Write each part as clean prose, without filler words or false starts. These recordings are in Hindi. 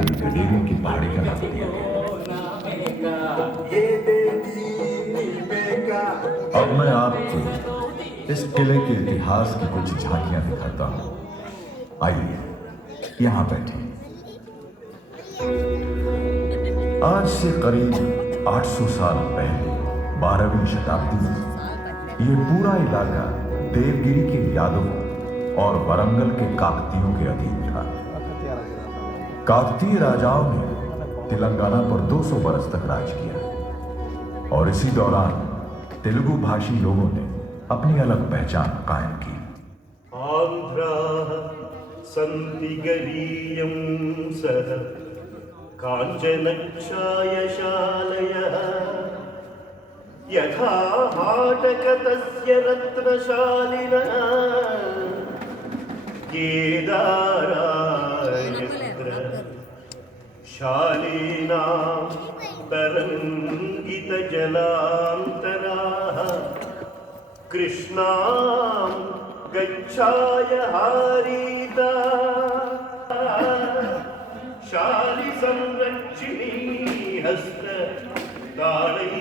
गडेरू की पहाड़ी का नाम दिया गया। अब मैं आपको इस किले के इतिहास की कुछ झांकियां दिखाता हूं। आइए, यहां बैठे। आज से करीब 800 साल पहले 12वीं शताब्दी में यह पूरा इलाका देवगिरी के यादवों और वरंगल के काकतीयों के अधीन था। काकतीय राजाओं ने तेलंगाना पर 200 बरस तक राज किया और इसी दौरान तेलुगु भाषी लोगों ने अपनी अलग पहचान कायम की। आंध्रा संति गरीयं सह कांचनक्षायशालयः यथा हाटकतस्य रत्नशालिनः केदारायत्र शालीनां तरङ्गितजलान्तराः कृष्णां गच्छाय हारीता शाली संरक्षिणी हस्त ताड़ै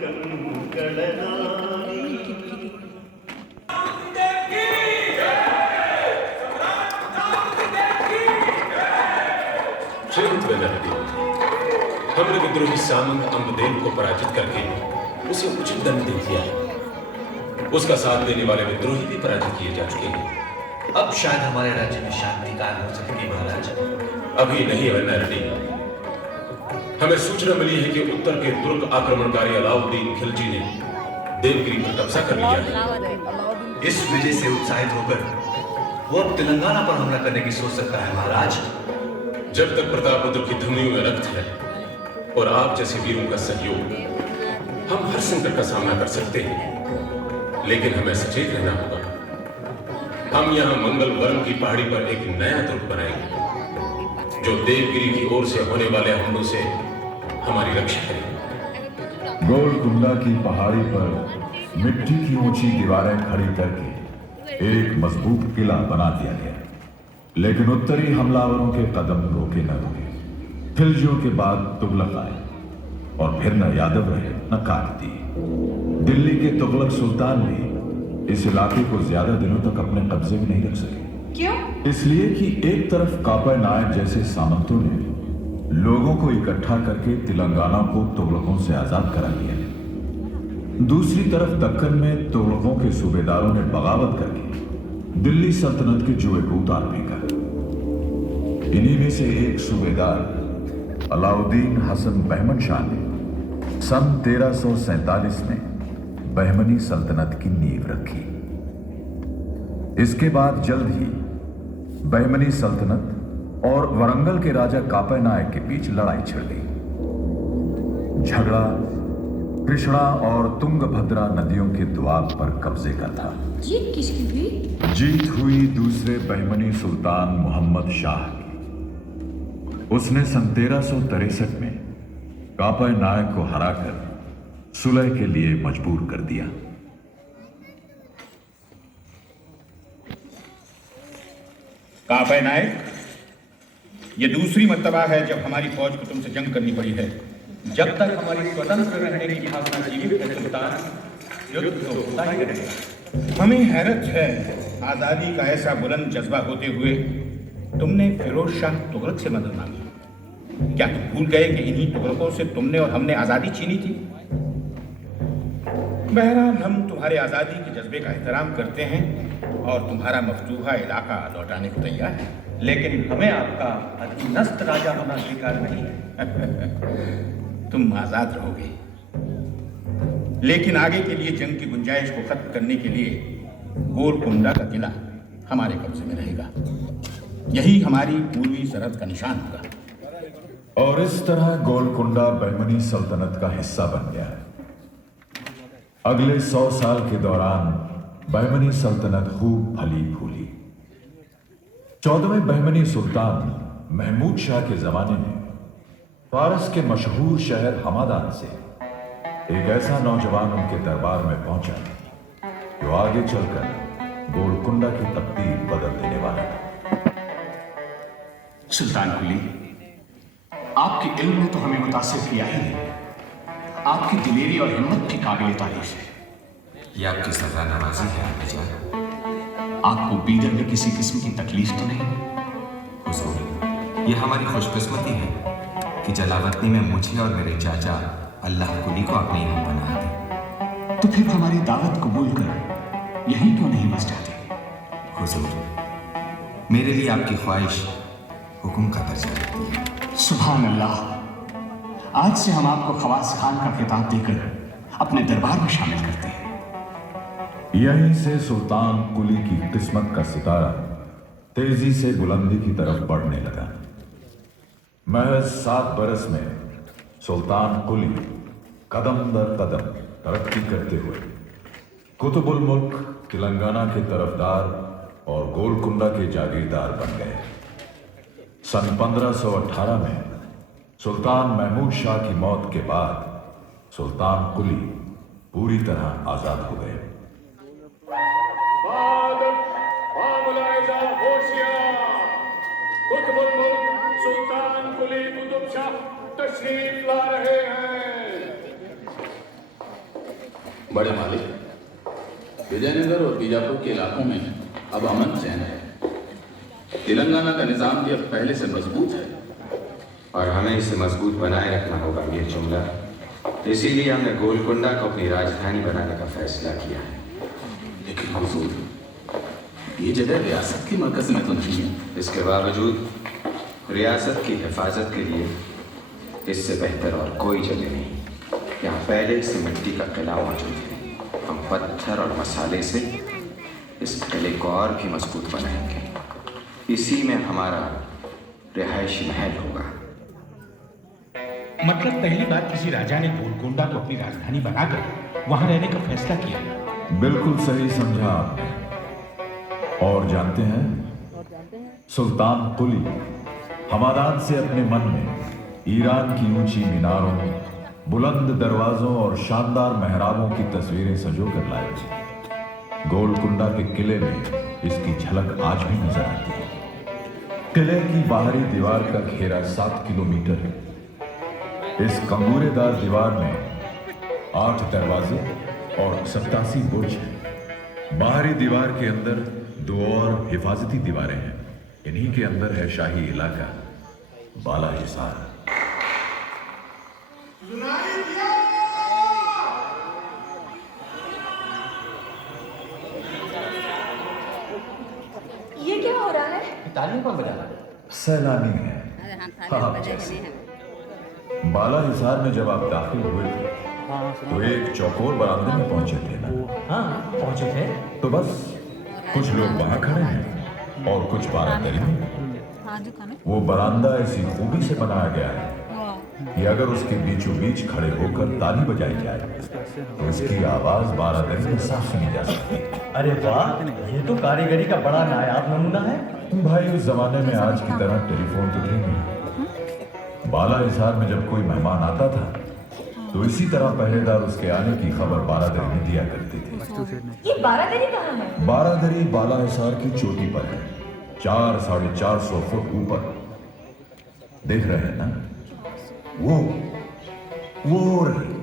कंकणनानी। हमने विद्रोही सामंत अम्बदेव को पराजित करके उसे उचित दंड दे दिया है। उसका साथ देने वाले विद्रोही भी पराजित किए जा चुके हैं। अब शायद हमारे राज्य में शांति कायम हो सकेगी महाराज। अभी नहीं है नरडी। हमें सूचना मिली है कि उत्तर के तुर्क आक्रमणकारी अलाउद्दीन खिलजी ने देवगिरी पर कब्जा कर लिया है। इस वजह से उत्साहित होकर वो अब तेलंगाना पर हमला करने की सोच सकता है महाराज। जब तक प्रतापरुद्र की धमनियों में रक्त है और आप जैसे वीरों का सहयोग, हम हर संकट का सामना कर सकते हैं। लेकिन हमें सचेत रहना होगा। हम यहाँ मंगल वर्म की पहाड़ी पर एक नया दुर्ग बनाएंगे जो देवगिरी की ओर से होने वाले हमलों से हमारी रक्षा करेगा। गोलकुंडा की पहाड़ी पर मिट्टी की ऊंची दीवारें खड़ी करके एक मजबूत किला बना दिया गया, लेकिन उत्तरी हमलावरों के कदम रोके न रुके। खिलजियों के बाद तुगलक आए और फिर न यादव रहे न काकतीय। दिल्ली के तुगलक सुल्तान भी इस इलाके को ज्यादा दिनों तक अपने कब्जे में नहीं रख सके। क्यों? इसलिए कि एक तरफ कापर नायक जैसे सामंतों ने लोगों को इकट्ठा करके तेलंगाना को तुगलकों से आजाद करा दिया, दूसरी तरफ दक्कन में तुगलकों के सूबेदारों ने बगावत करके दिल्ली सल्तनत के जुए को उतार फेंका। इन्हीं में से एक सूबेदार अलाउद्दीन हसन बहमन शाह ने सन 1347 में बहमनी सल्तनत की नींव रखी। इसके बाद जल्द ही बहमनी सल्तनत और वरंगल के राजा कापर नायक के बीच लड़ाई छिड़ गई। झगड़ा कृष्णा और तुंगभद्रा नदियों के दुआब पर कब्जे का था। जीत किसकी हुई? जीत हुई दूसरे बहमनी सुल्तान मोहम्मद शाह की। उसने सन 1363 में कापर नायक को हराकर सुलह के लिए मजबूर कर दिया। कापर नायक, ये दूसरी मर्तबा है जब हमारी फौज को तुमसे जंग करनी पड़ी है। जब तक हमारी स्वतंत्र रहने की भावना जीवित है सुल्तान, युद्ध तो होता ही रहेगा। हमें हैरत है, आजादी का ऐसा बुलंद जज्बा होते हुए तुमने फिरोज शाह तुगलक से मदद मांगी। क्या तुम भूल गए कि इन्हीं तुगलकों से तुमने और हमने आजादी छीनी थी? बहरहाल हम तुम्हारे आजादी के जज्बे का एहतराम करते हैं और तुम्हारा मफतूहा इलाका लौटाने को तैयार है, लेकिन हमें आपका अधीनस्थ राजा होना स्वीकार नहीं है। तुम आजाद रहोगे, लेकिन आगे के लिए जंग की गुंजाइश को खत्म करने के लिए गोलकुंडा का किला हमारे कब्जे में रहेगा। यही हमारी पूर्वी सरहद का निशान होगा। और इस तरह गोलकुंडा बहमनी सल्तनत का हिस्सा बन गया। अगले 100 साल के दौरान बहमनी सल्तनत खूब फली फूली। 14वें बहमनी सुल्तान महमूद शाह के जमाने में फारस के मशहूर शहर हमादान से एक ऐसा नौजवान उनके दरबार में पहुंचा जो आगे चलकर गोलकुंडा की तकदीर बदल देने वाला था। सुल्तान कुली, आपके इल्म ने तो हमें मुतासिर किया ही है, आपकी दिलेरी और हिम्मत भी काबिल तारीफ है। ये आपकी सजा नवाजी है अम्मीजान। आपको बीदर में किसी किस्म की तकलीफ तो नहीं? हुजूर, ये हमारी खुशकिस्मती है कि जलावतनी में मुझे और मेरे चाचा अल्लाह कुली को अपने इमाम बना दे। तो फिर हमारी दावत कबूल कर यहीं क्यों नहीं बस जाते? हुजूर, मेरे लिए आपकी ख्वाहिश हुक्म का दर्जा रखती है। सुभान अल्लाह। आज से हम आपको खवास खान का खिताब देकर अपने दरबार में शामिल करते हैं। यहीं से सुल्तान कुली की किस्मत का सितारा तेजी से बुलंदी की तरफ बढ़ने लगा। महज 7 बरस में सुल्तान कुली कदम दर कदम तरक्की करते हुए कुतुबुल मुल्क तेलंगाना के तरफदार और गोलकुंडा के जागीरदार बन गए। सन 1518 में सुल्तान महमूद शाह की मौत के बाद सुल्तान कुली पूरी तरह आजाद हो गए। सुल्तान कुली कुतुब शाह तशरीफ ला रहे हैं। बड़े मालिक, विजयनगर और बीजापुर के इलाकों में अब अमन चैन है। तेलंगाना का निजाम भी अब पहले से मजबूत है और हमें इसे मजबूत बनाए रखना होगा ये जुमला। इसीलिए हमने गोलकुंडा को अपनी राजधानी बनाने का फैसला किया है। लेकिन हुजूर, ये जगह रियासत के मरकज में तो नहीं है। इसके बावजूद रियासत की हिफाजत के लिए इससे बेहतर और कोई जगह नहीं। यहाँ पहले से मिट्टी का किला मौजूद है। हम पत्थर और मसाले से इस किले को और भी मजबूत बनाएंगे। इसी में हमारा रिहायशी महल होगा। मतलब पहली बार किसी राजा ने गोलकुंडा को अपनी राजधानी बनाकर वहां रहने का फैसला किया। बिल्कुल सही समझा आपने। और जानते हैं, सुल्तान कुली हमादान से अपने मन में ईरान की ऊंची मीनारों, बुलंद दरवाजों और शानदार मेहराबों की तस्वीरें सजो कर लाए। गोलकुंडा के किले में इसकी झलक आज भी नजर आती है। किले की बाहरी दीवार का घेरा 7 किलोमीटर है। इस कंगूरेदार दीवार में 8 दरवाजे और 87 बुर्ज हैं। बाहरी दीवार के अंदर 2 और हिफाजती दीवारें हैं। इन्हीं के अंदर है शाही इलाका बाला हिसार। ये क्या हो रहा है? तालियों का बजा। सैलानी है। हाँ, जैसे बाला हिसार में जब आप दाखिल हुए थे तो एक चौकोर बरामदे में पहुंचे थे ना? हाँ, पहुंचे थे। तो बस कुछ लोग वहां खड़े हैं और कुछ बारादरी में। वो बरामदा ऐसी खूबी से बनाया गया है कि अगर उसके बीचों बीच खड़े होकर ताली बजाई जाए तो इसकी आवाज बारादरी में साफ सुनी जा सकती है। अरे वाह, ये तो कारीगरी का बड़ा नायाब नमूना है। भाई, उस जमाने में आज की तरह टेलीफोन तो थे नहीं। बाला हिसार में जब कोई मेहमान आता था तो इसी तरह पहरेदार उसके आने की खबर बारादरी में दिया करते थे। ये बारादरी कहाँ है? बारादरी बाला हिसार की चोटी पर है, 400-450 फुट ऊपर। देख रहे हैं ना? वो रही।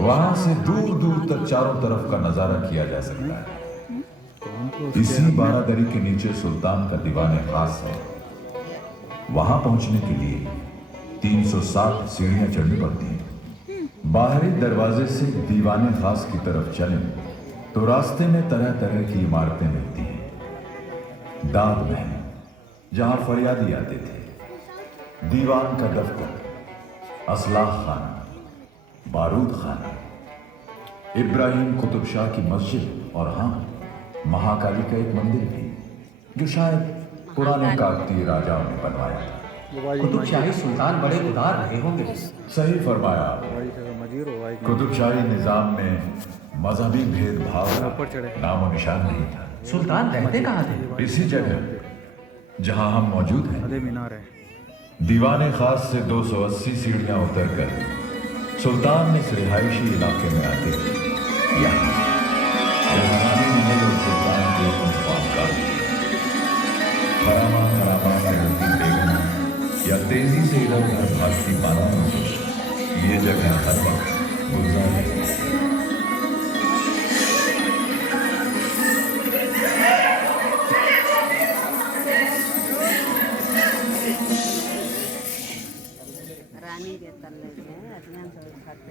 वहां से दूर दूर तक चारों तरफ का नजारा किया जा सकता है। इसी बारादरी के नीचे सुल्तान का दीवान खास है। वहां पहुंचने के लिए 307 सीढ़ियां चढ़नी पड़ती हैं। बाहरी दरवाजे से दीवाने खास की तरफ चलें तो रास्ते में तरह तरह की इमारतें मिलती हैं। दाद महल, जहां फरियादी आते थे, दीवान का दफ्तर, असलाह खाना, बारूद खाना, इब्राहिम कुतुब शाह की मस्जिद और हाँ, महाकाली का एक मंदिर भी, जो शायद पुराने काकतीय राजाओं ने बनवाया था। कुतुब शाही सुल्तान बड़े उदार रहे होंगे। सही फरमाया आपने। कुतुब शाही निजाम में मजहबी भेदभाव नामो निशान नहीं था। सुल्तान रहते कहाँ थे? इसी जगह जहां हम मौजूद हैं। दीवाने खास से 280 सीढ़ियां उतरकर सुल्तान इस रिहायशी इलाके में आते यहाँ सुल्तान के खरामा खरामा का बेगम या तेजी से इधर उधर भागती बारात ये जगह हर वक्त गुलजार है।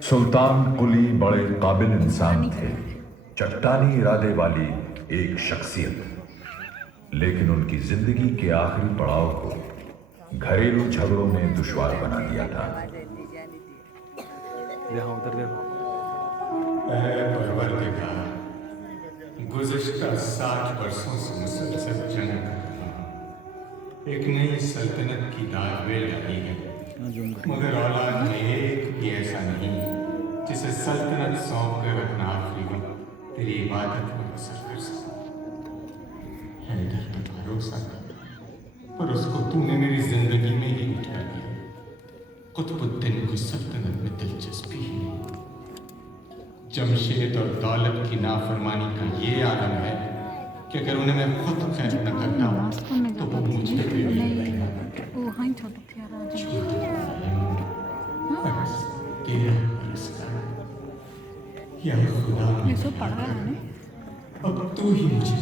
सुल्तान कुली बड़े काबिल इंसान थे, चट्टानी इरादे वाली एक शख्सियत, लेकिन उनकी जिंदगी के आखिरी पड़ाव को घरेलू झगड़ों ने दुश्वार बना दिया था। परवरदिगार, गुज़िश्ता 60 वर्षों से मुसलसल जंग कर रहा हूं। एक नई सल्तनत की दावेल डाली है, मगर औलाद में एक भी ऐसा नहीं जिसे सल्तनत सौंप कर अपना आखिरी वक्त तेरी इबादत में बसर कर सकूं। हैदर पे भरोसा कर, पर उसको तूने मेरी जिंदगी में ही उठा दिया। कुतुबुद्दीन को सल्तनत में दिलचस्पी ही नहीं। जमशेद और दौलत की नाफरमानी का ये आलम है कि अगर उन्हें मैं खुद खैर न करता तो वो मुझे अब तू ही मुझे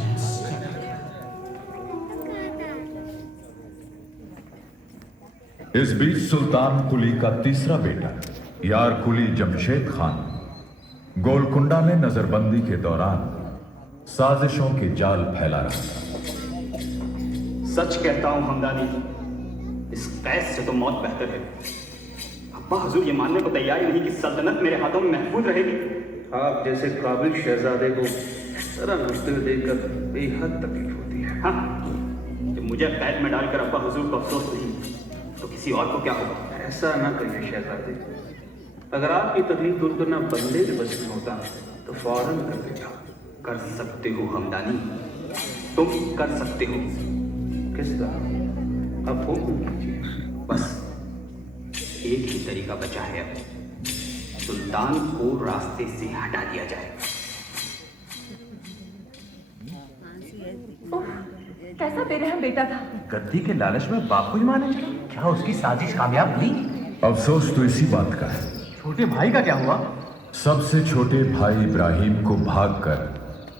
इस बीच सुल्तान कुली का तीसरा बेटा यार कुली जमशेद खान गोलकुंडा में नजरबंदी के दौरान साजिशों के जाल फैला रहा था। सच कहता हूं हमदानी, इस कैद से तो मौत बेहतर है। अब्बा हुजूर ये मानने को तैयार ही नहीं कि सल्तनत मेरे हाथों में महफूज रहेगी। आप जैसे काबिल शहजादे को तरह लड़ते हुए देखकर बेहद तकलीफ होती है। हाँ, जब मुझे कैद में डालकर अब्बा हुजूर को अफसोस नहीं तो किसी और को क्या होगा। ऐसा ना करिए शहजादे, अगर आपकी तकलीफ दूर करना बंदे के बस में होता तो फौरन कर देता। कर सकते हो हमदानी, तुम कर सकते हो। किस तरह? अब हुक्म कीजिए। बस एक ही तरीका बचा है, अब सुल्तान को रास्ते से हटा दिया जाए। कैसा बेरहम बेटा था। गद्दी के लालच में बाप को ही माने चला। क्या उसकी साजिश कामयाब हुई? अफसोस तो इसी बात का है। छोटे भाई का क्या हुआ? सबसे छोटे भाई इब्राहिम को भागकर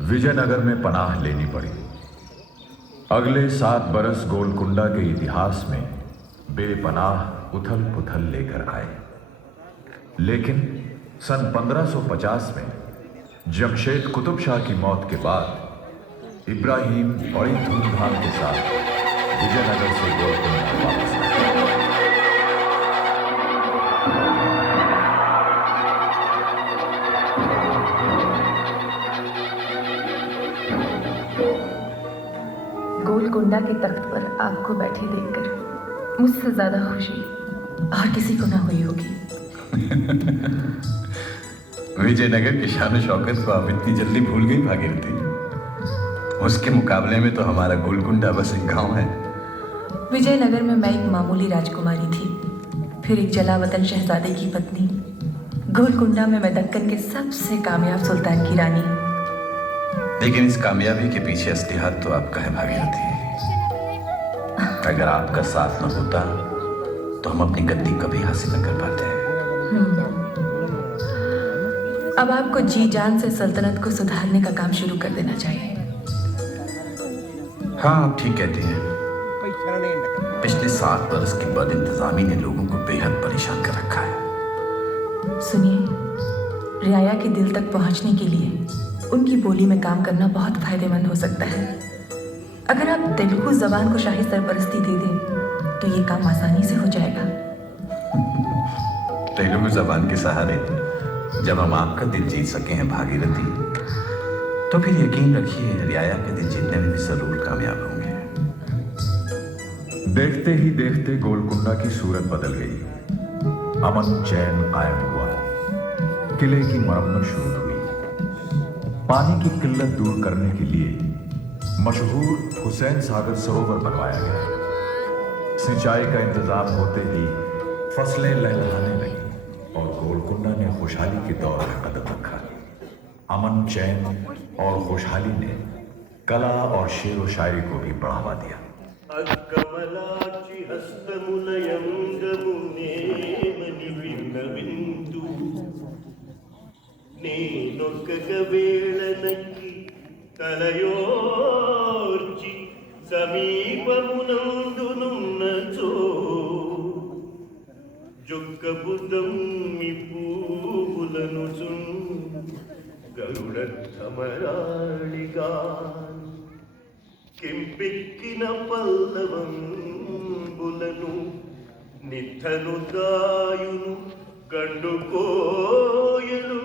विजयनगर में पनाह लेनी पड़ी। अगले 7 बरस गोलकुंडा के इतिहास में बेपनाह उथल पुथल लेकर आए। लेकिन सन 1550 में जमशेद कुतुब शाह की मौत के बाद इब्राहिम बड़ी धूमधाम के साथ विजयनगर से गोलकुंडा वापस आए। गोलकुंडा के तख्त पर आपको बैठे देखकर मुझसे ज्यादा खुशी और किसी को ना हुई होगी। विजयनगर की शान शौकत को आप इतनी जल्दी भूल गई भागीरथी। उसके मुकाबले में तो हमारा गोलकुंडा बस एक गांव है। विजयनगर में मैं एक मामूली राजकुमारी थी, फिर एक जलावतन शहजादे की पत्नी। गोलकुंडा में मैं दक्कन के सबसे कामयाब सुल्तान की रानी। लेकिन इस कामयाबी के पीछे असली हाथ तो आपका है भागीरथी। अगर आपका साथ न होता तो हम अपनी गद्दी कभी हासिल न कर पाते। अब आपको जी जान से सल्तनत को सुधारने का काम शुरू कर देना चाहिए। हाँ, आप ठीक कहती हैं। पिछले 7 बरस की बदइंतजामी ने लोगों को बेहद परेशान कर रखा है। सुनिए, रियाया के दिल तक पहुंचने के लिए उनकी बोली में काम करना बहुत फायदेमंद हो सकता है। अगर आप तेलुगु जबान को शाही सरपरस्ती दे दें तो ये काम आसानी से हो जाएगा। तेलुगु जबान के सहारे जब हम आपका दिल जीत सके हैं भागीरथी, तो फिर यकीन रखिए रियाया के दिल जीतने में भी जरूर कामयाब होंगे। देखते ही देखते गोलकुंडा की सूरत बदल गई। अमन चैन कायम हुआ। किले की मरम्मत शुरू हुई। पानी की किल्लत दूर करने के लिए मशहूर हुसैन सागर सरोवर बनवाया गया। सिंचाई का इंतजाम होते ही फसलें लहलहाने लगी और गोलकुंडा ने खुशहाली के दौर में कदम रखा। अमन चैन और खुशहाली ने कला और शेर व शायरी को भी बढ़ावा दिया। అక్కమలాచి హస్తములయంగమునేమని విన్నవిందు నేనొక్క వేళనకి తలయోర్చి సమీపమునందునున్నచో జొక్కబుదమ్మి పూవులను గరుడ ధమరాళిగా కెంపెక్కిన పల్లవంబులను నిత్తను దాయును గండు కోయలు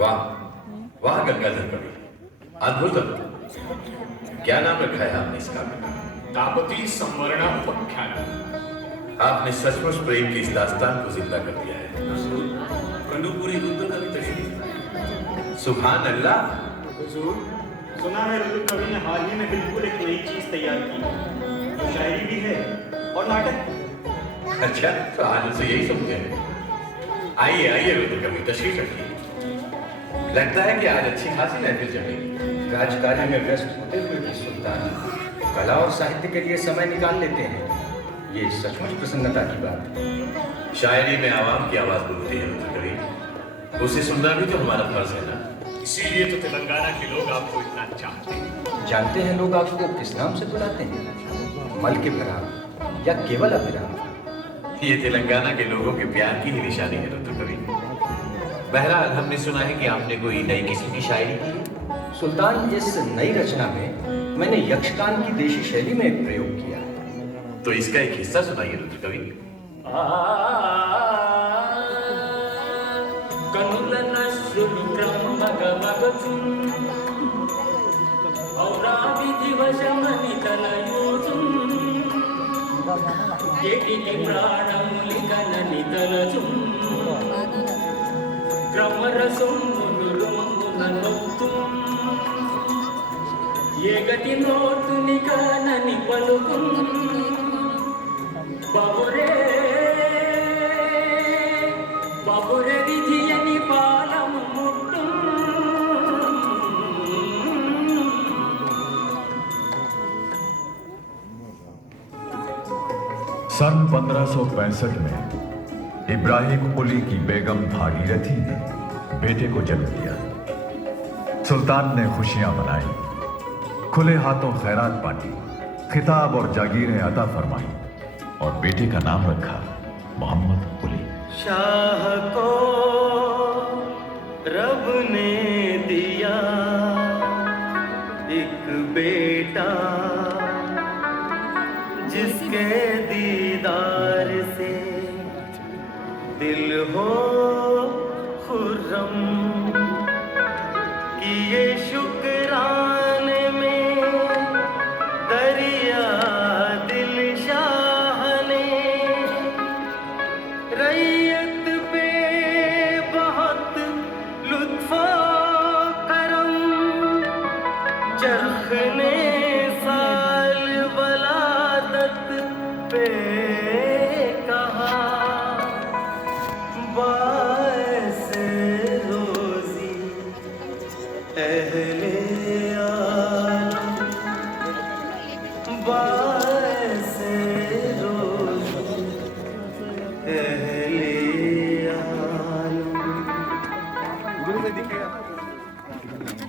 वाह वाह गंगाधर कवि, अद्भुत। क्या नाम रखा है आपने इस काव्य का? तापती संवरणा उपाख्यान। आपने सचमुच प्रेम की इस दास्तान को जिंदा कर दिया है। कंडूपुरी रुद्र कवि तशरीफ। सुभान अल्लाह। हुजूर, सुना है रुद्र कवि ने हाल ही में बिल्कुल एक नई चीज तैयार की, जो शायरी भी है और नाटक। अच्छा, तो आज उसे यही समझे। आइए आइए रुद्र कवि, तशरीफ रखिए। लगता है कि आज अच्छी खासी महफिल जमेगी। राजकार्य में व्यस्त होते हुए भी सुल्तान कला और साहित्य के लिए समय निकाल लेते हैं, ये सचमुच प्रसन्नता की बात है। शायरी में आवाम की आवाज बोलती है रुद्र कवि, उसे सुनना भी तो हमारा फर्ज है ना। इसीलिए तो तेलंगाना के लोग आपको इतना चाहते हैं। जानते हैं लोग आपको किस नाम से बुलाते हैं? मल के भराम या केवल अभिराम? ये तेलंगाना के लोगों के प्यार की ही निशानी है रुद्र कवि। बहरहाल हमने सुना है कि आपने कोई नई किस्म की शायरी की है। सुल्तान, इस नई रचना में मैंने यक्षगान की देशी शैली में एक प्रयोग किया है। तो इसका एक हिस्सा सुनाइए रुद्र कवि। ఏ గతి నోతునికనని పలుకు బాబురే బాబురే విధియని పాలము ముట్టు सन 1565 में इब्राहिम कुली की बेगम भागीरथी ने बेटे को जन्म दिया। सुल्तान ने खुशियां मनाई, खुले हाथों खैरात बांटी, खिताब और जागीरें अता फरमाई और बेटे का नाम रखा मोहम्मद कुली। शाह को रब ने दिया एक बेटा, जिसके दीदार से दिल हो खुर्रम, किए शुक्राने में दरिया दिल शाह ने, रैयत पे बहुत लुत्फो करम, चरख ने साल वलादत पे कहा, बासे रोजी अहले आलम, बासे रोजी अहले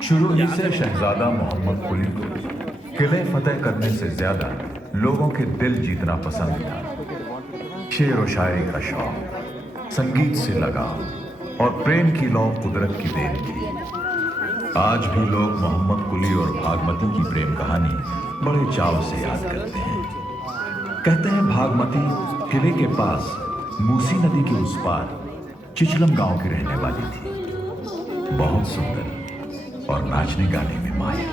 शुरू ही से शहजादा मोहम्मद कुली को किले फतेह करने से ज्यादा लोगों के दिल जीतना पसंद था। शेर व शायरी का शौक, संगीत से लगाव और प्रेम की लौ कुदरत की देन थी। आज भी लोग मोहम्मद कुली और भागमती की प्रेम कहानी बड़े चाव से याद करते हैं। कहते हैं भागमती किले के पास मूसी नदी के उस पार चिचलम गांव की रहने वाली थी, बहुत सुंदर और नाचने गाने में माहिर।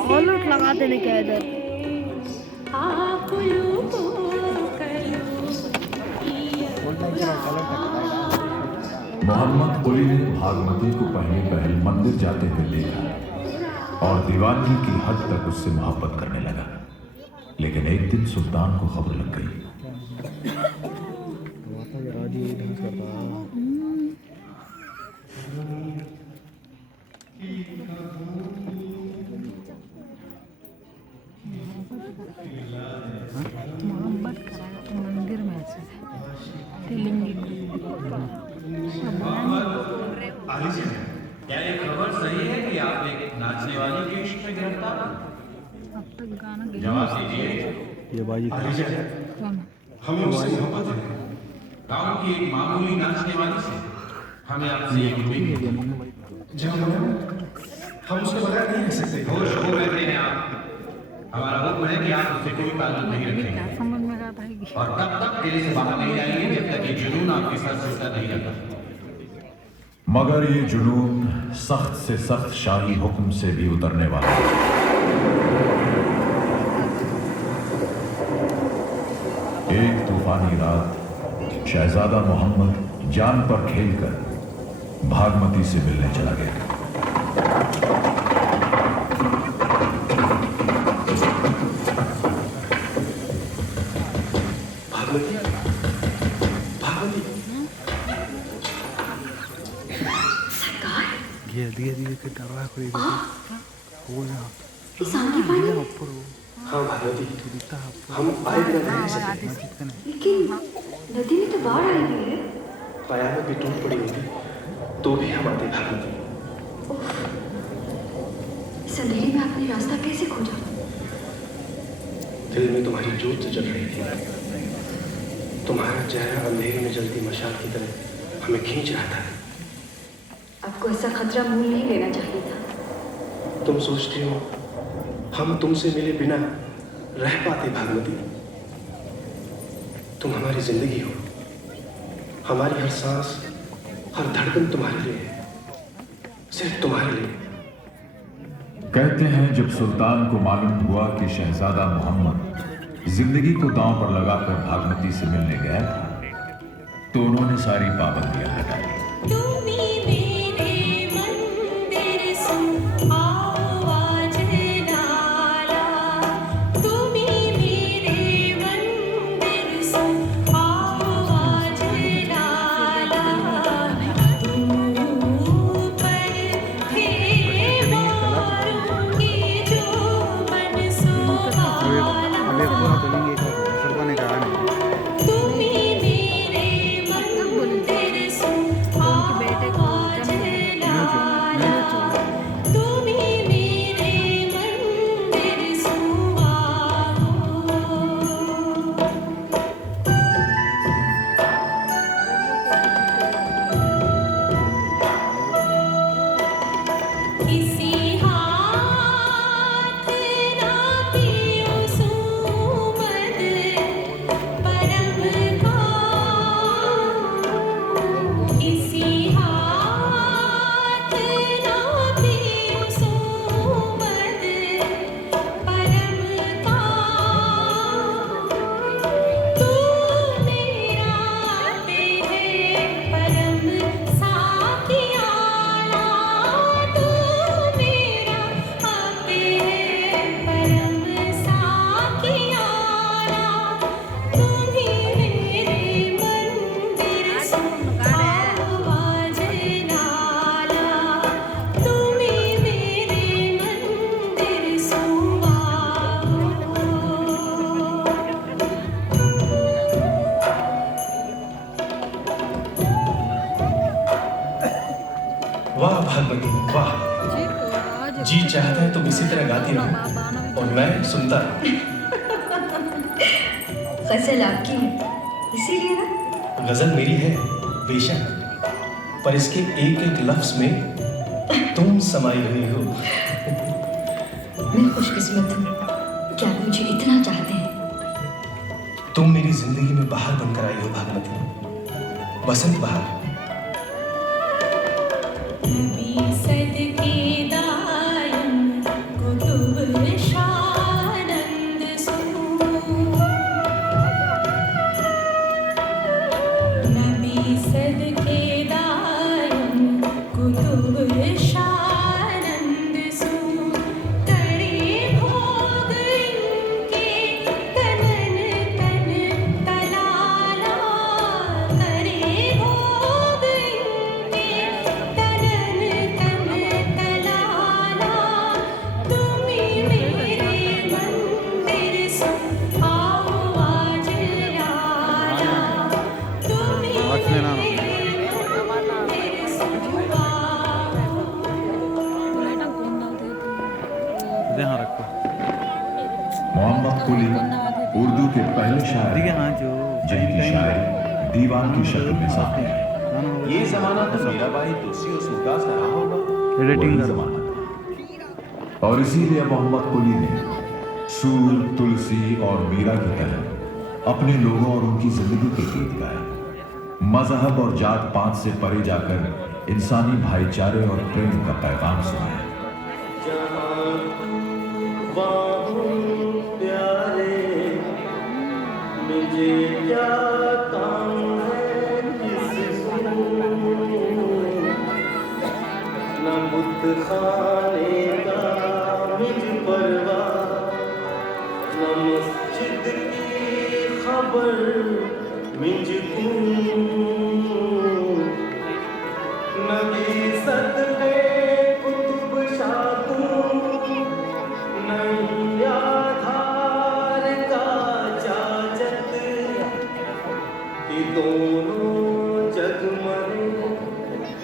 हॉलूट लगा देने क्या इधर मोहम्मद कुली ने भागमती को पहले मंदिर जाते हुए देखा और दीवानगी की हद तक उससे मोहब्बत करने लगा। लेकिन एक दिन सुल्तान को खबर लग गई। मंदिर में क्या ये खबर सही है कि आप एक नाचने वाली के इश्क में गिरफ्तार हैं? जवाब दीजिए। ये बाजी हमें उससे मोहब्बत है। गांव की एक मामूली नाचने वाली से हमें आपसे एक उम्मीद है। हम उसके बगैर नहीं रह सकते। होश खो बैठे हैं आप। हमारा हुक्म है कि आप उससे कोई ताल्लुक नहीं रखेंगे और तब तक किले से बाहर नहीं जाएंगे जब तक ये जुनून आपके सर से उतर नहीं जाता। मगर ये जुनून सख्त से सख्त शाही हुक्म से भी उतरने वाला है। एक तूफानी रात शहजादा मोहम्मद जान पर खेलकर भागमती से मिलने चला गया। धीरे के डरा कोई हो ना हाँ भागवती, हम आए बिना रह नहीं सकते। लेकिन नदी में तो बाढ़ आई हुई है। कयामत भी टूट पड़ी होती तो भी हम आते भागवती। इस अंधेरे में आपने रास्ता कैसे खोजा? दिल में तुम्हारी जोत जल रही थी। तुम्हारा चेहरा अंधेरे में जलती मशाल की तरह हमें खींच रहा था। आपको ऐसा खतरा मूल नहीं लेना चाहिए था। तुम सोचती हो हम तुमसे मिले बिना रह पाते भागवती? तुम हमारी जिंदगी हो। हमारी हर सांस, हर धड़कन तुम्हारे लिए है, सिर्फ तुम्हारे लिए। कहते हैं जब सुल्तान को मालूम हुआ कि शहजादा मोहम्मद जिंदगी को दांव पर लगाकर भागमती से मिलने गया था, तो उन्होंने सारी पाबंदियां हटा दी। जी चाहता है तुम इसी तरह गाती रहो और मैं सुनता रहूं। गजल आपकी है इसीलिए ना? गजल मेरी है बेशक, पर इसके एक एक लफ्ज में तुम समाई हुई हो। मैं खुशकिस्मत हूँ कि आप मुझे इतना चाहते हैं। तुम मेरी जिंदगी में बहार बनकर आई हो भागमती, बसंत बहार। मोहम्मद कुली उर्दू के पहले शायर जिनकी शायरी दीवान की शक्ल में सामने है। ये जमाना तो मीराबाई तुलसी और सूरदास का रहा होगा। वही जमाना था और इसीलिए मोहम्मद कुली ने सूर, तुलसी और मीरा की तरह अपने लोगों और उनकी जिंदगी के गीत गाए। मजहब और जात पात से परे जाकर इंसानी भाईचारे और प्रेम का पैगाम सुनाया। मुझे क्या काम है किसको, न बुत खाने का मुझ परवाह, न मस्जिद की खबर मुझको, नबी सदके कुतुब शातूं नहीं आधार का जाजत, कि दोनों जग में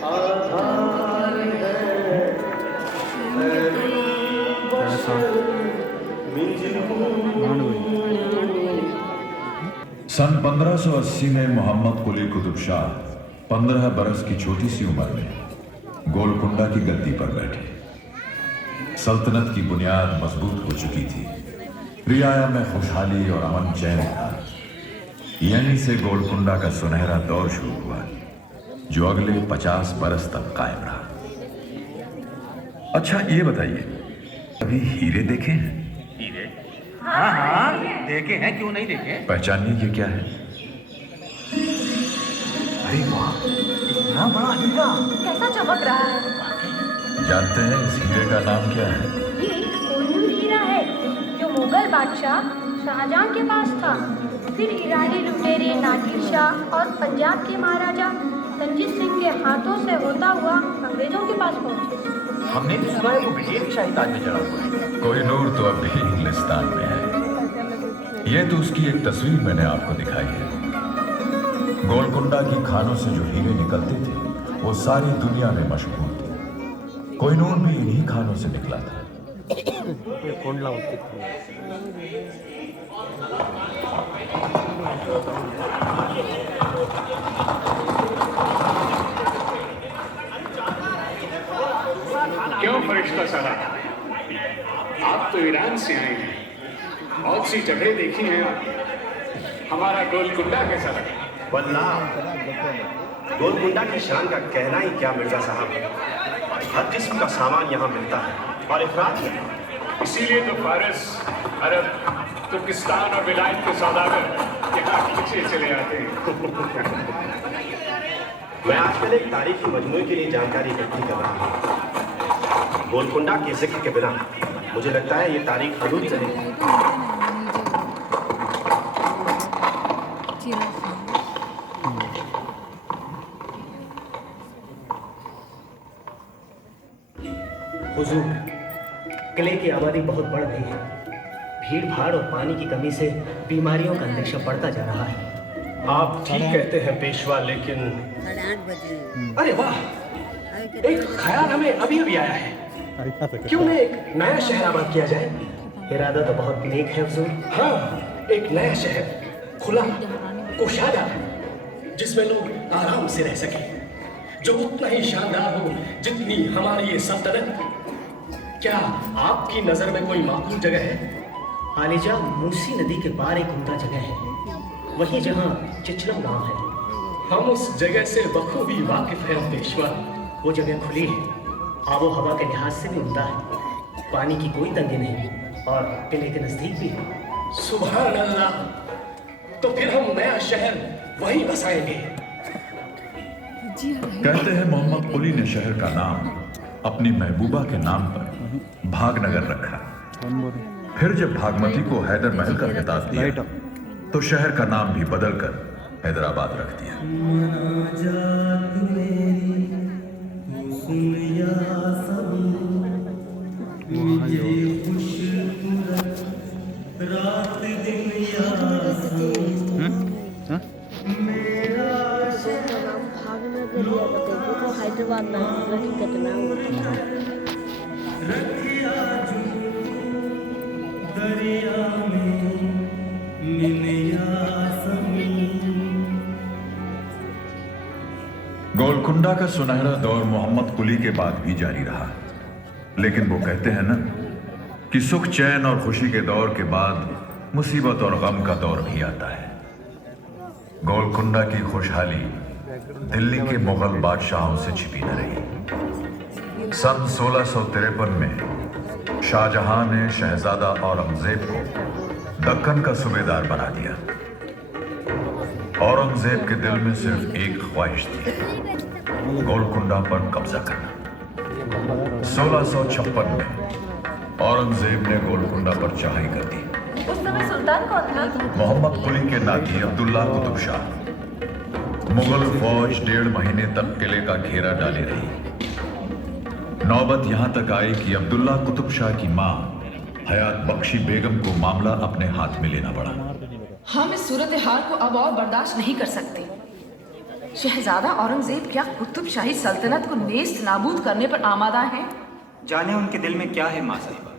आधार है सन 1580 में मोहम्मद कुली कुतुब शाह 15 बरस की छोटी सी उम्र में गोलकुंडा की गद्दी पर बैठे। सल्तनत की बुनियाद मजबूत हो चुकी थी। रियाया में खुशहाली और अमन चैन था। यहीं से गोलकुंडा का सुनहरा दौर शुरू हुआ, जो अगले 50 बरस तक कायम रहा। अच्छा ये बताइए, कभी हीरे देखे हैं? हीरे? हाँ हाँ देखे हैं, क्यों नहीं देखे। पहचानिए ये क्या है? अरे वाह, इतना बड़ा हीरा कैसा चमक रहा है। जानते हैं इस हीरे का नाम क्या है? ये कोहिनूर हीरा है जो मुगल बादशाह शाहजहां के पास था। फिर ईरानी लुटेरे नादिर शाह और पंजाब के महाराजा रंजीत सिंह के हाथों से होता हुआ अंग्रेजों के पास पहुंचे। हमने भी सुना है वो ब्रिटेन शाही ताज में चढ़ा हुआ है। कोहिनूर तो अब भी इंग्लिस्तान में है। ये तो उसकी एक तस्वीर मैंने आपको दिखाई है। गोलकुंडा की खानों से जो हीरे निकलते थे वो सारी दुनिया में मशहूर थे। कोहिनूर भी इन्हीं खानों से निकला था। क्यों फरिश्ता साहब, आप तो ईरान से आए हैं, बहुत सी जगह देखी हैं आप। हमारा गोलकुंडा कैसा लगा? वल्लाह गोलकुंडा की शान का कहना ही क्या मिर्जा साहब। हर किस्म का सामान यहाँ मिलता है और इफरात में। इसीलिए तो फारस, अरब, तुर्किस्तान और विलायत के सौदागर यहाँ पीछे चले आते हैं। मैं आजकल एक तारीखी मजमूए के लिए जानकारी इकट्ठी कर रहा हूँ। गोलकुंडा के जिक्र के बिना मुझे लगता है ये तारीख अधूरी चलेगी। हुजूर, किले की आबादी बहुत बढ़ गई है। भीड़ भाड़ और पानी की कमी से बीमारियों का अंदेशा बढ़ता जा रहा है। आप ठीक कहते हैं पेशवा, लेकिन अरे वाह, एक ख्याल हमें अभी अभी आया है। क्यों न एक नया शहर आबाद किया जाए? इरादा तो बहुत नेक है हुजूर। हाँ, एक नया शहर, खुला, कुशादा, जिसमें लोग आराम से रह सके, जो उतना ही शानदार हो जितनी हमारी ये सल्तनत। क्या आपकी नजर में कोई माकूल जगह है? हालिजा मूसी नदी के पार एक उम्दा जगह है। वही जहाँ चिचलम गांव है। हम उस जगह से बखूबी वाकिफ हैं पेशवा। वो जगह खुली है, आबो हवा के लिहाज से भी उम्दा है, पानी की कोई तंगी नहीं और किले के नजदीक भी है। सुभान अल्लाह, तो फिर हम नया शहर वहीं बसाएंगे। कहते हैं मोहम्मद कुली ने शहर का नाम अपनी महबूबा के नाम पर भागनगर रखा। फिर जब भागमती को हैदर महल का खिताब दिया तो शहर का नाम भी बदलकर हैदराबाद रख दिया। हैदराबाद में हकीकत में गोलकुंडा का सुनहरा दौर मोहम्मद कुली के बाद भी जारी रहा, लेकिन वो कहते हैं ना कि सुख चैन और खुशी के दौर के बाद मुसीबत और गम का दौर भी आता है। गोलकुंडा की खुशहाली दिल्ली के मुगल बादशाहों से छिपी न रही। सन 1653 में शाहजहां ने शहजादा औरंगजेब को दक्कन का सूबेदार बना दिया। औरंगजेब के दिल में सिर्फ एक ख्वाहिश थी, गोलकुंडा पर कब्जा करना। 1656 में औरंगजेब ने गोलकुंडा पर चढ़ाई कर दी। उस समय सुल्तान कौन था? मोहम्मद कुली के नाती अब्दुल्ला कुतुब शाह। मुगल फौज 1.5 महीने तक किले का घेरा डाले रही। नौबत यहां तक आई कि अब्दुल्ला कुतुब शाह की मां हयात बख्शी बेगम को मामला अपने हाथ में लेना पड़ा। हम इस सूरत हाल को अब और बर्दाश्त नहीं कर सकते। शहजादा औरंगजेब क्या कुतुब शाही सल्तनत को नेस्त नाबूद करने पर आमादा हैं? जाने उनके दिल में क्या है माँ साहिबा,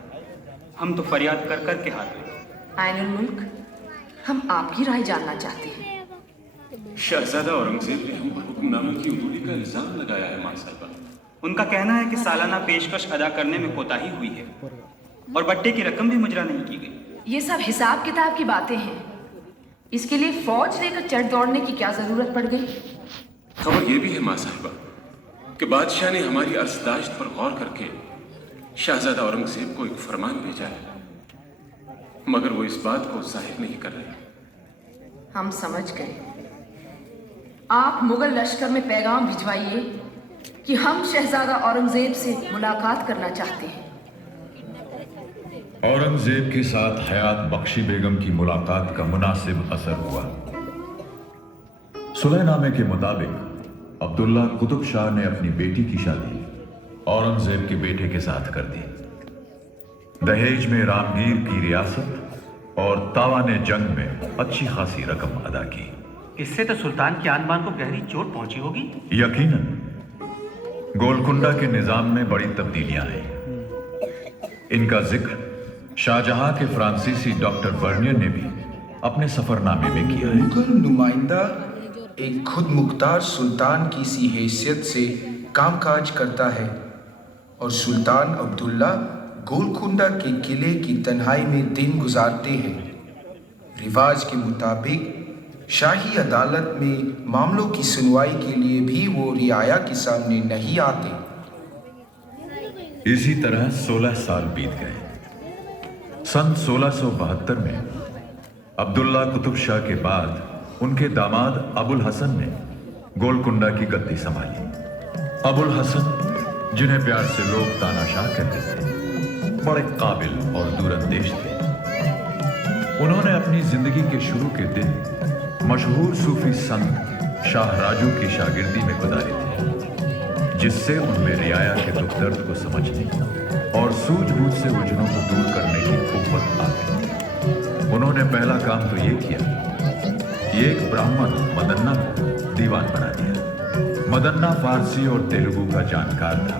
हम तो फरियाद कर कर के हार गए। आइनुल मुल्क, हम आपकी राय जानना चाहते हैं। शहजादा औरंगजेब ने हम पर हुक्मनामे की उधूरी का इल्जाम लगाया है मां साहिबा। उनका कहना है कि सालाना पेशकश अदा करने में कोताही हुई है और बट्टे की रकम भी मुजरा नहीं की गई। ये सब हिसाब किताब की बातें हैं। इसके लिए फौज लेकर चढ़ दौड़ने की क्या जरूरत पड़ गई? खबर यह भी है मां साहिबा कि बादशाह ने हमारी अर्जदाश्त पर गौर करके शहजादा औरंगजेब को एक फरमान भेजा है, मगर वो इस बात को जाहिर नहीं कर रहे। हम समझ गए। आप मुगल लश्कर में पैगाम भिजवाइए कि हम शहजादा औरंगजेब से मुलाकात करना चाहते हैं। औरंगजेब के साथ हयात बख्शी बेगम की मुलाकात का मुनासिब असर हुआ। सुलहनामे के मुताबिक अब्दुल्ला कुतुब शाह ने अपनी बेटी की शादी औरंगजेब के बेटे के साथ कर दी। दहेज में रामगीर की रियासत और तावाने जंग में अच्छी खासी रकम अदा की। इससे तो सुल्तान की आन बान को गहरी चोट पहुंची होगी। यकीनन गोलकुंडा के निजाम में बड़ी तब्दीलियां आई। इनका जिक्र शाहजहां के फ्रांसीसी डॉक्टर बर्नियर ने भी अपने सफरनामे में किया है। मुगल नुमाइंदा एक खुद मुख्तार सुल्तान की सी हैसियत से कामकाज करता है और सुल्तान अब्दुल्ला गोलकुंडा के किले की तन्हाई में दिन गुजारते हैं। रिवाज के मुताबिक शाही अदालत में मामलों की सुनवाई के लिए भी वो रियाया के सामने नहीं आते। इसी तरह 16 साल बीत गए। सन 1672 में अब्दुल्ला कुतुब शाह के बाद उनके दामाद अबुल हसन ने गोलकुंडा की गद्दी संभाली। अबुल हसन, जिन्हें प्यार से लोग तानाशाह कहते थे, बड़े काबिल और दूरंदेश थे। उन्होंने अपनी जिंदगी के शुरू के दिन मशहूर सूफी संत शाह राजू की शागिर्दी में गुजारे थे, जिससे उनमें रियाया के दुख दर्द को समझने और सूझबूझ से उलझनों को दूर करने की कुव्वत आ गई। उन्होंने पहला काम तो ये किया कि एक ब्राह्मण मदन्ना को दीवान बना दिया। मदन्ना फारसी और तेलुगु का जानकार था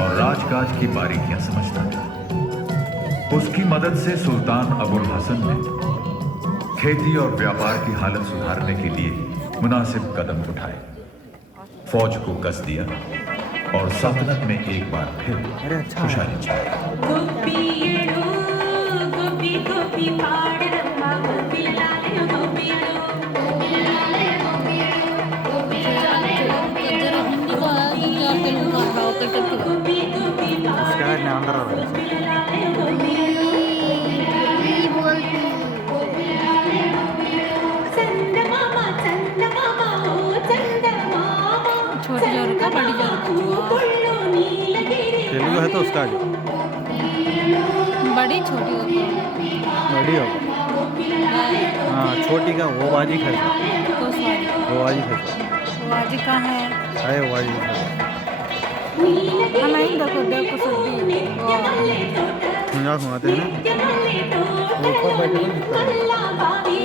और राजकाज की बारीकियां समझता था। उसकी मदद से सुल्तान अबुल हसन ने खेती और व्यापार की हालत सुधारने के लिए मुनासिब कदम उठाए, फौज को कस दिया और सल्तनत में एक बार फिर खुशहाली छाई। तेलुगु है तो उसका आ जाओ। बड़ी छोटी होगी। बड़ी होगा। हाँ छोटी का वो बाजी खरीदा। वो बाजी खरीदा। वाजी कहाँ है? है वो बाजी खरीदा। हाँ नहीं देखो सर्दी। मजाक घुमाते हैं ना। वो ऊपर बैठे हुए दिखता है।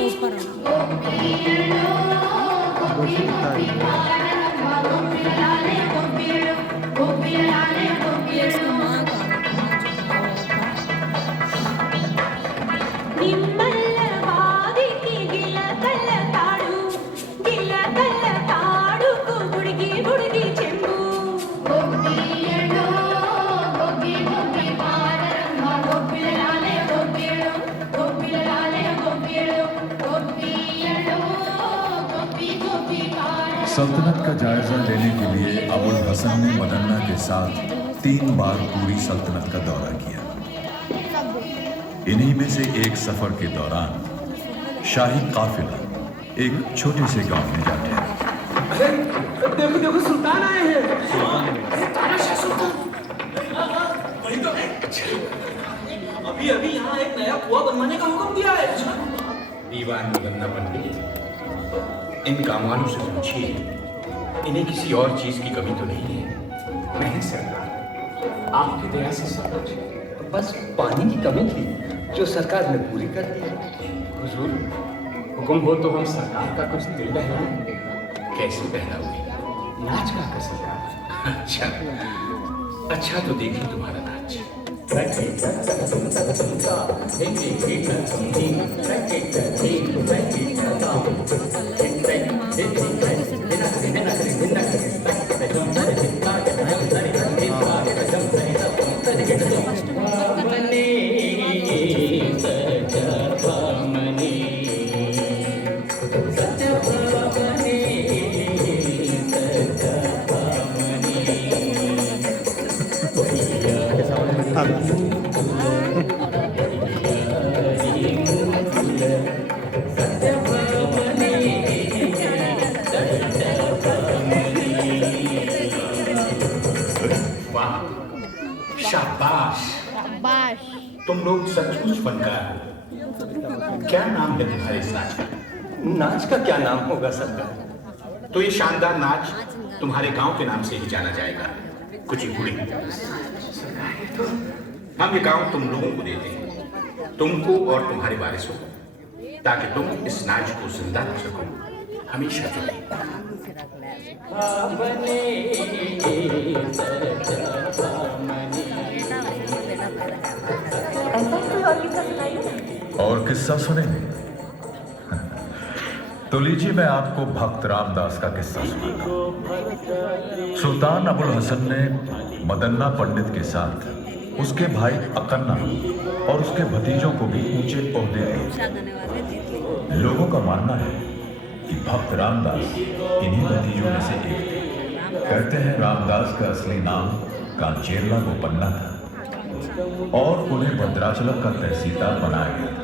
ऊपर कुर्सी दिखता है। सल्तनत का जायजा लेने के लिए अबुल हसन ने मदन्ना के साथ 3 बार पूरी सल्तनत का दौरा किया। इन्हीं में से एक सफर के दौरान शाही काफिला एक छोटे से गांव में जा ठहरा। देखो देखो सुल्तान आए हैं। अभी अभी यहाँ एक नया कुआं बनवाने का हुक्म दिया है। दीवान मुगन्ना पंडित, इन कामवानों से पूछिए, इन्हें किसी और चीज की कमी तो नहीं है? नहीं सरकार, आपकी दया से सब कुछ है। बस पानी की कमी थी जो सरकार ने पूरी कर दी। हुजूर, हुक्म हो तो हम सरकार का कुछ दिल बहलाएं। कैसे बहलाओगे? नाच का सरकार। अच्छा तो देखिए तुम्हारा नाच। शाबाश, तुम लोग सचमुच फनकार हो। क्या नाम है तुम्हारे इस नाच का? नाच का क्या नाम होगा सरकार? तो ये शानदार नाच तुम्हारे गांव के नाम से ही जाना जाएगा, कुचिपुड़ी। हम ये गांव तुम लोगों को देते हैं, तुमको और तुम्हारे वारिसों को, ताकि तुम इस नाच को जिंदा रख सको हमेशा के लिए। और किस्सा सुनेंगे? तो लीजिए मैं आपको भक्त रामदास का किस्सा सुनाता हूं। सुल्तान अबुल हसन ने मदन्ना पंडित के साथ उसके भाई अकन्ना और उसके भतीजों को भी ऊंचे ओहदे दिए। लोगों का मानना है कि भक्त रामदास इन्हीं भतीजों में से एक थे। कहते हैं रामदास का असली नाम कांचेरला गोपन्ना था और उन्हें भद्राचलम का तहसीलदार बनाया गया था।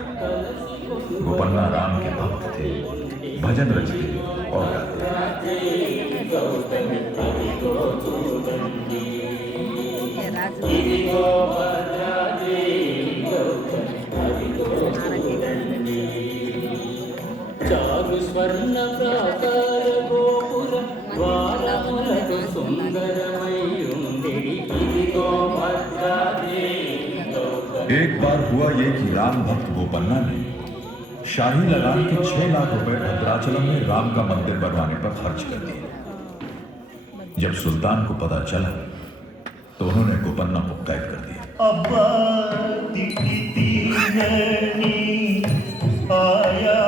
गोपन्ना राम के भक्त थे, भजन रचते और गाते। चारु स्वर्ण प्राकार गोपुर द्वारमुలకు सुंदरमयुंडिरि इदिगो भद्रादेवी। एक बार हुआ ये कि राम भक्त गोपन्ना ने शाही लगान के 6 लाख रुपए भद्राचलम में राम का मंदिर बनवाने पर खर्च कर दिए। जब सुल्तान को पता चला तो उन्होंने गोपन्ना को कैद कर दिया। आया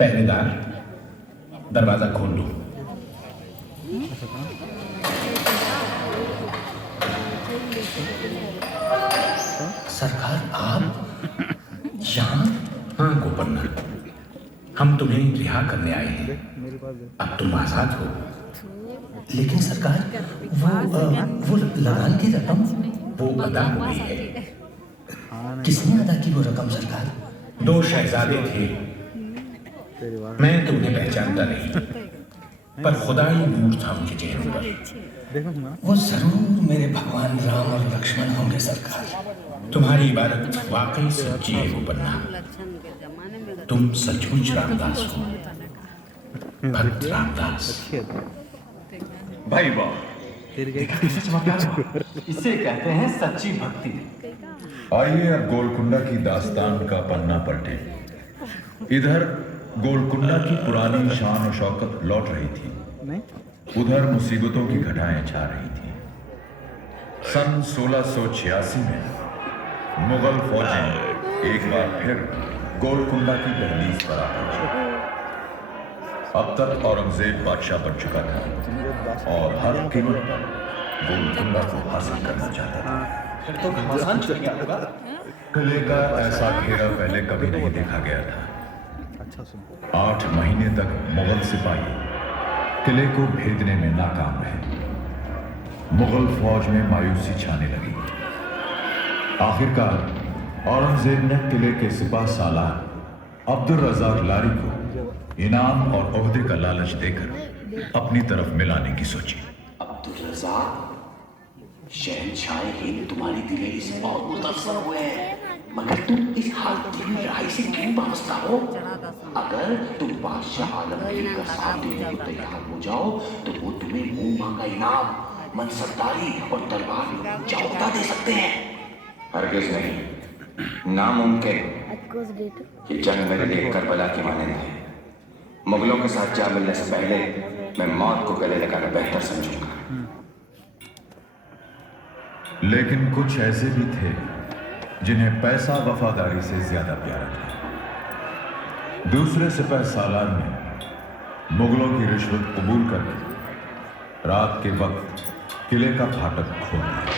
पहरेदार, दरवाजा खोल लो। सरकार आप यहाँ? हाँ गोपन्ना, हम तुम्हें रिहा करने आए हैं। अब तुम आजाद हो। लेकिन सरकार वो लगान की रकम वो अदा हो गई है। किसने अदा की वो रकम सरकार? 2 शहजादे थे। मैं तुम्हें पहचानता नहीं, पर खुदाई नूर था उनके चेहरों पर। वो जरूर मेरे भगवान राम और लक्ष्मण होंगे सरकार। तुम्हारी इबादत वाकई सच्ची है गोपन्ना। तुम सचमुच रामदास हो, भक्त रामदास। भाई वाह, इसे कहते हैं सच्ची भक्ति। आइए अब गोलकुंडा की दास्तान का पन्ना पलटे। इधर गोलकुंडा की पुरानी शान और शौकत लौट रही थी, उधर मुसीबतों की घटाएं छा रही थी। सन 1686 में मुगल फौजें एक बार फिर गोलकुंडा की दहलीज पर आ पहुंची। अब तक औरंगजेब बादशाह बन चुका था और हर कीमत पर गोलकुंडा को हासिल करना चाहता था। फिर तो घमासान चल गया होगा। किले का ऐसा घेरा पहले कभी नहीं देखा गया था। 8 महीने तक मुगल सिपाही किले को भेदने में नाकाम रहे। मुगल फौज में मायूसी छाने लगी। आखिरकार औरंगजेब ने किले के सिपाह सालार अब्दुल रज़ाक लारी को इनाम और ओहदे का लालच देकर अपनी तरफ मिलाने की सोची। अब्दुल रज़ाक, शहंशाह हिंद तुम्हारी दिलेरी से बहुत मुतासर हुए हैं, मगर तुम इस हालत में लड़ाई से क्यों वाबस्ता हो? अगर तुम बादशाह आलमगीर का साथ देने को तैयार हो जाओ तो वो तुम्हें मुंह मांगा इनाम, मनसबदारी और तलवार में ऊंचा ओहदा दे सकते हैं। हरगिज नहीं, नामुमकिन। ये जंग मेरे लिए करबला की मानंद है। मुगलों के साथ जा मिलने से पहले मैं मौत को गले लगाना बेहतर समझूंगा। लेकिन कुछ ऐसे भी थे जिन्हें पैसा वफादारी से ज्यादा प्यारा था। दूसरे सिपाह सालार ने मुगलों की रिश्वत कबूल करके रात के वक्त किले का फाटक खोल दिया।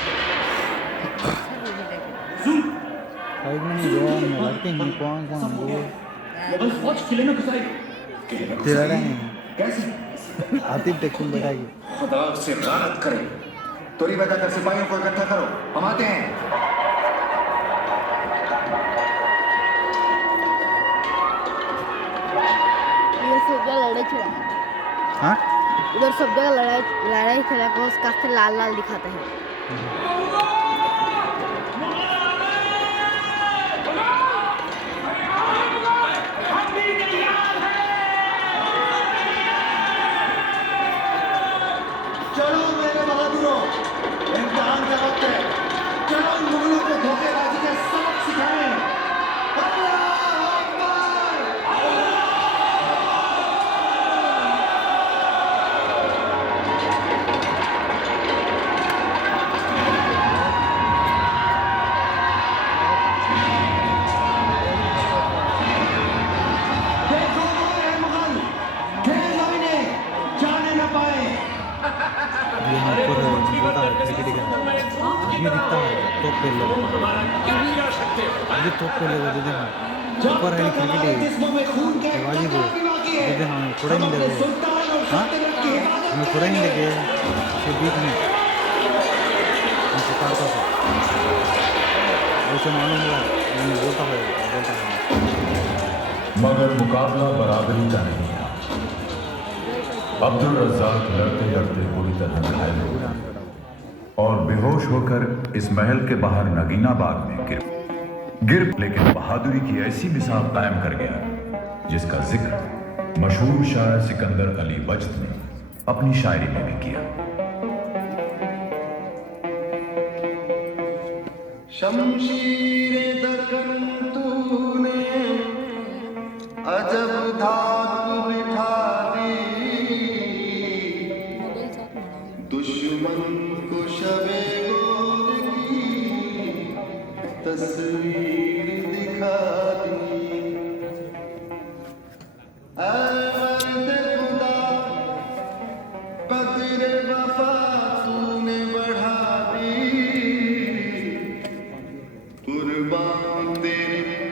मुगल फौज किले में घुस आई। कैसे? आतिफ टेक्शन बैठाएगी। खुदा से लानत करे। तोरी बताकर सिपाहियों को इकट्ठा करो, हम आते हैं। ये सब जगह लड़ाई चला। हाँ? उधर सब जगह लड़ाई चला को उसका से लाल लाल दिखाते हैं। चलो मेरे बहादुरों, इम्तिहान का वक्त है। चलो इन मुगलों को धोखेबाजी का सबक सिखाएं। अल्लाह अकबर। देखो मेरे मुगल, खेल जमीने जाने न पाए। ये दिखता है टॉप पे लोग, ये टॉप पे लोग दे देना ऊपर है क्रिकेट है वाली वो दे देना हमें थोड़ा ही लगे। हाँ हमें थोड़ा ही लगे के बीच में हम सितारता था ऐसे मालूम हुआ मैंने बोलता है मगर मुकाबला बराबरी का नहीं था। अब्दुल रज़ाक लड़ते लड़ते पूरी तरह घायल हो गया और बेहोश होकर इस महल के बाहर नगीना बाग में गिर लेकिन बहादुरी की ऐसी मिसाल कायम कर गया जिसका जिक्र मशहूर शायर सिकंदर अली वजद ने अपनी शायरी में भी किया। शमशीरे दकन तूने अजब धातु बिठा दी, दुश्मन को शबे गोर की तस्वीर दिखा दी। कदरे वफा तूने बढ़ा दी, कुर्बान तेरे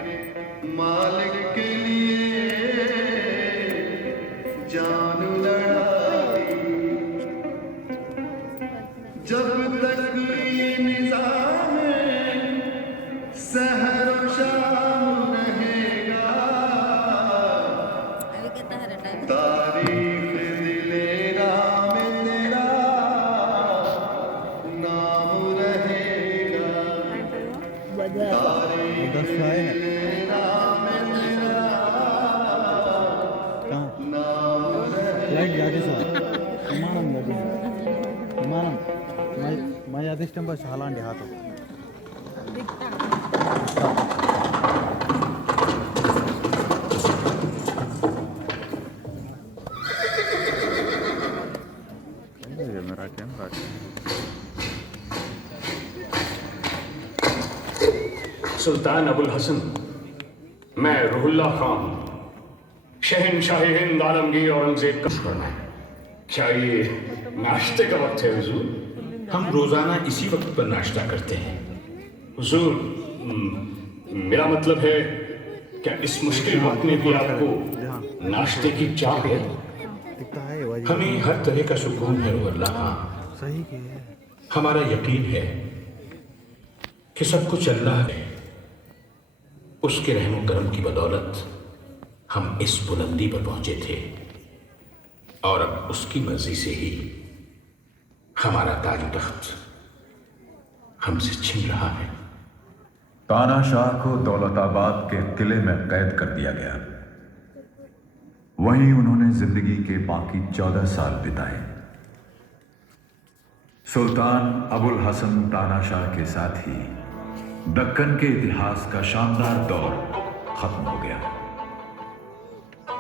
मालिक के लिए जान लड़ा दी। जब तक ये निजाम सहर व शाम रहेगा, तारीख दिलेरा में तेरा नाम रहेगा। तारीख दिलेरा में तेरा नाम रहेगा। माझ्या अधिष्टंभ शालांडी हात मेरा कैमरा सुल्तान अबुल हसन, मैं रुहुल्ला खान, शहनशाह हिंद आलमगीर औरंगजेब का शुक्राना। क्या ये नाश्ते का वक्त है हुजूर? हम रोजाना इसी वक्त पर नाश्ता करते हैं हुजूर। मेरा मतलब है, क्या इस मुश्किल वक्त में भी आपको नाश्ते की चाह है? हमें हर तरह का सुकून है रुहुल्ला खान। सही है। हमारा यकीन है कि सब कुछ अल्लाह है, उसके रहम करम की बदौलत हम इस बुलंदी पर पहुंचे थे, और अब उसकी मर्जी से ही हमारा ताज तख्त हमसे छिन रहा है। तानाशाह को दौलताबाद के किले में कैद कर दिया गया। वहीं उन्होंने जिंदगी के बाकी 14 साल बिताए। सुल्तान अबुल हसन तानाशाह के साथ ही दक्कन के इतिहास का शानदार दौर खत्म हो गया।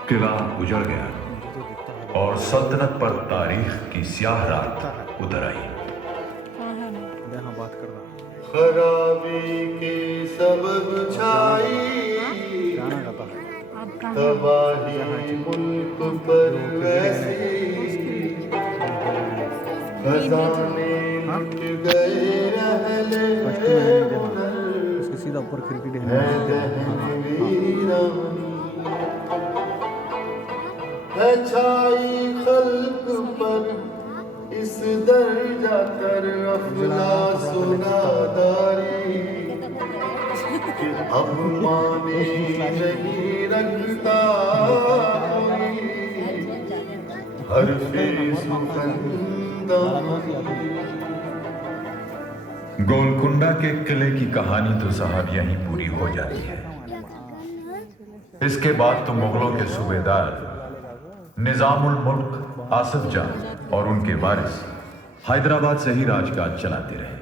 किला उजड़ गया और सल्तनत पर तारीख की स्याह रात उतर आई। खराबी की सबब छाई, तबाही मुल्क पर वैसी, खजाने लुट गए रहले सीधा ऊपर क्रिकेट है छाई खल्क पर इस दर्जा तर अफला सुनादारी, कि अब माने नहीं रखता हरफे सुखंदा। गोलकुंडा के किले की कहानी तो साहब यहीं पूरी हो जाती है। इसके बाद तो मुगलों के सूबेदार निजामुल मुल्क आसिफ जान और उनके वारिस हैदराबाद से ही राजकाज चलाते रहे।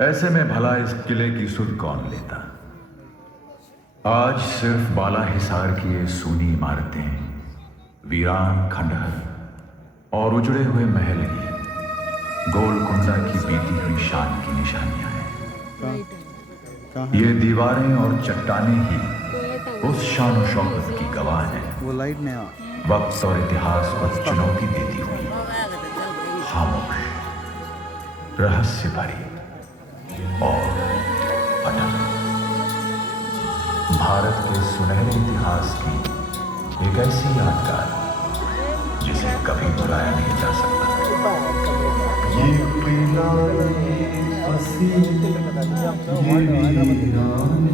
ऐसे में भला इस किले की सुध कौन लेता? आज सिर्फ बाला हिसार की ये सूनी इमारतें, वीरान खंडहर और उजड़े हुए महल ही गोलकुंडा की बीती हुई शान की निशानियां हैं। ये दीवारें और चट्टानें ही उस शान और शौकत की गवाह हैं। वो लाइट ने वक्त और इतिहास पर चुनौती देती हुई खामोश, रहस्य भरी और अटल भारत के सुनहरे इतिहास की एक ऐसी यादगार जिसे कभी भुलाया नहीं जा सकता। ये किला फंसी ये वीरान,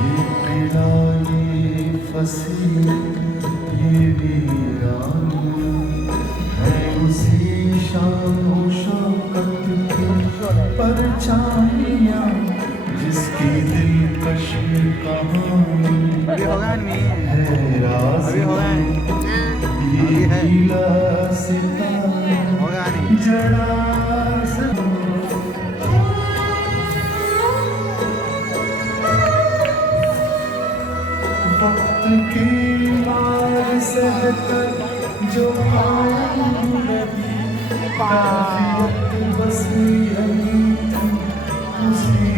ये किला फंसी ये वीरान, है उसी शान और शौकत की परछाइयाँ जिसकी दिलकश कहानी है राज़ ये गीला सितारा जड़ा वक्त की मार सहकर जो आया नबी, काफियत बस यही थी उसी